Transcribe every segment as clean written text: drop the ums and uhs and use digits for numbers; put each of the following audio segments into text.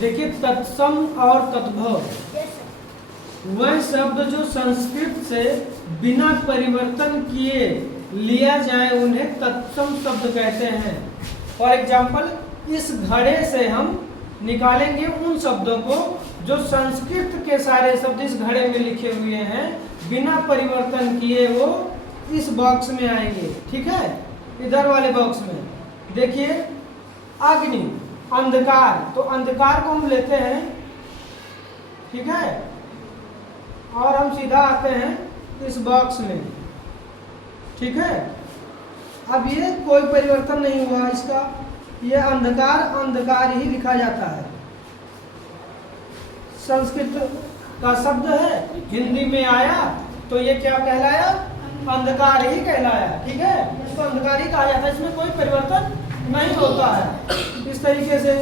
देखिए तत्सम और तद्भव वह शब्द जो संस्कृत से बिना परिवर्तन किए लिया जाए उन्हें तत्सम शब्द कहते हैं। फॉर एग्जाम्पल, इस घड़े से हम निकालेंगे उन शब्दों को जो संस्कृत के सारे शब्द इस घड़े में लिखे हुए हैं, बिना परिवर्तन किए वो इस बॉक्स में आएंगे। ठीक है, इधर वाले बॉक्स में देखिए अग्नि, अंधकार, तो अंधकार को हम लेते हैं, ठीक है, और हम सीधा आते हैं इस बॉक्स में। ठीक है, अब ये कोई परिवर्तन नहीं हुआ इसका, ये अंधकार अंधकार ही लिखा जाता है। संस्कृत का शब्द है, हिंदी में आया तो ये क्या कहलाया? अंधकार ही कहलाया। ठीक है, इसको अंधकार ही कहा जाता है, इसमें कोई परिवर्तन नहीं होता है। इस तरीके से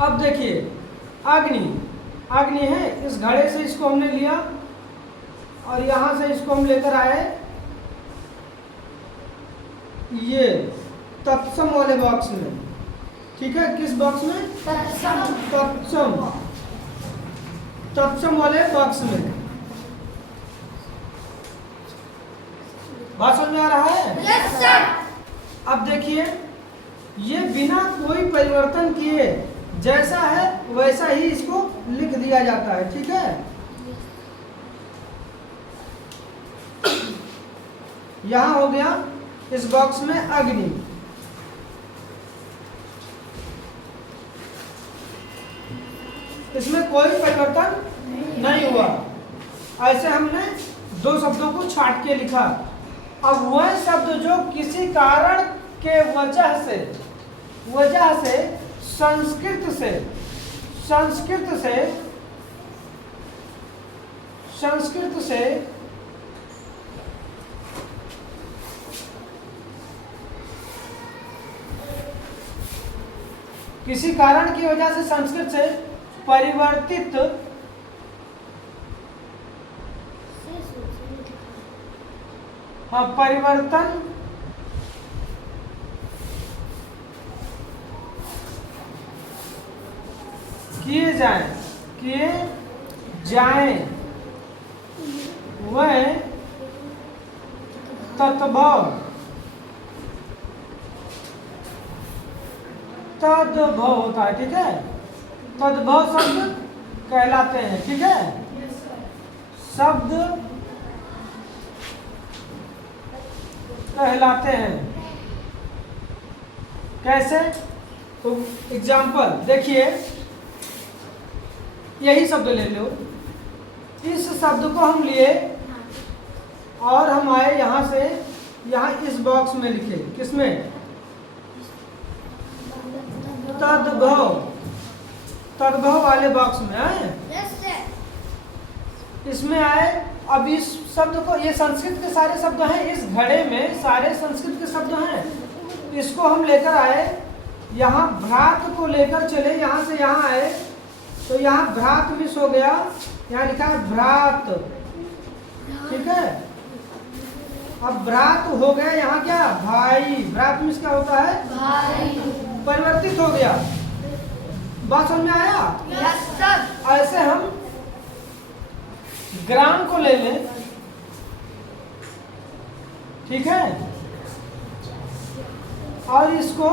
अब देखिए अग्नि, अग्नि है, इस घड़े से इसको हमने लिया और यहां से इसको हम लेकर आए ये तत्सम वाले बॉक्स में। ठीक है, किस बॉक्स में? तत्सम, तत्सम वाले बॉक्स में। बात समझ में आ रहा है? Yes sir. अब देखिए ये बिना कोई परिवर्तन किए जैसा है वैसा ही इसको लिख दिया जाता है। ठीक है, यहां हो गया इस बॉक्स में अग्नि, इसमें कोई परिवर्तन नहीं हुआ। ऐसे हमने दो शब्दों को छाट के लिखा। अब वह शब्द जो किसी कारण के वजह से संस्कृत से किसी कारण की वजह से संस्कृत से परिवर्तित परिवर्तन किए जाएं वह तद्भव होता है। ठीक है, तद्भव शब्द कहलाते हैं। ठीक है, शब्द कहलाते हैं। कैसे? तो एग्जाम्पल देखिए, यही शब्द ले लो, इस शब्द को हम लिए और हम आए यहां से, यहां इस बॉक्स में लिखे, किसमें? तद्भव, तद्भव वाले बॉक्स में आए, इसमें आए। अब इस शब्द को, ये संस्कृत के सारे शब्द हैं, इस घड़े में सारे संस्कृत के शब्द हैं, इसको हम लेकर आए, यहाँ भ्रात को लेकर चले, यहाँ से यहाँ आए तो यहाँ भ्रात मिस हो गया, यहाँ लिखा है भ्रात। ठीक है, अब भ्रात हो गया यहाँ क्या? भाई। भ्रात मिस क्या होता है? भाई। परिवर्तित हो गया। बात समझ में आया? Yes sir. ऐसे हम ग्राम को ले लें। ठीक है, और इसको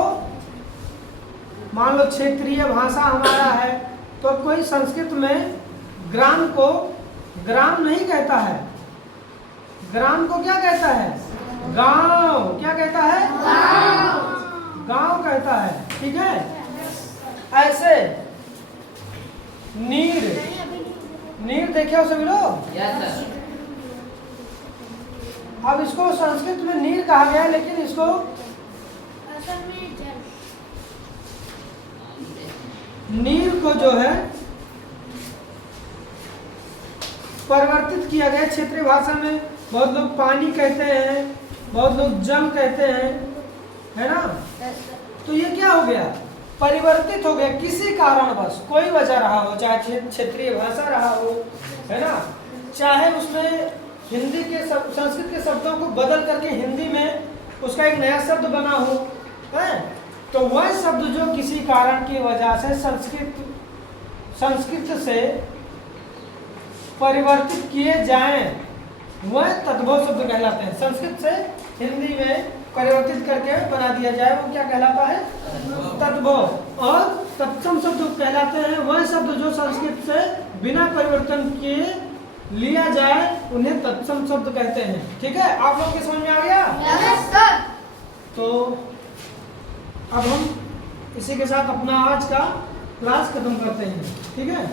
मान लो क्षेत्रीय भाषा हमारा है, तो कोई संस्कृत में ग्राम को ग्राम नहीं कहता है, ग्राम को क्या कहता है? गांव। क्या कहता है? गांव कहता है। ठीक है, ऐसे नीर, नीर देखे हो सभी लोग? Yes sir. अब इसको संस्कृत में नीर कहा गया, लेकिन इसको नीर को जो है परिवर्तित किया गया। क्षेत्रीय भाषा में बहुत लोग पानी कहते हैं, बहुत लोग जल कहते हैं, है ना? तो ये क्या हो गया? परिवर्तित हो गया किसी कारणवश, कोई वजह रहा हो, चाहे क्षेत्रीय भाषा रहा हो, है ना, चाहे उसमें हिंदी के संस्कृत के शब्दों को बदल करके हिंदी में उसका एक नया शब्द बना हो, है, तो वह शब्द जो किसी कारण की वजह से संस्कृत से परिवर्तित किए जाएं वह तद्भव शब्द कहलाते हैं। संस्कृत से हिंदी में परिवर्तित करके बना दिया जाए वो क्या कहलाता है? तद्भव। और तत्सम शब्द कहलाते हैं वह शब्द जो संस्कृत से बिना परिवर्तन किए लिया जाए उन्हें तत्सम शब्द कहते हैं। ठीक है, आप लोग के समझ में आ गया? Yes sir. तो अब हम इसी के साथ अपना आज का क्लास खत्म करते हैं। ठीक है।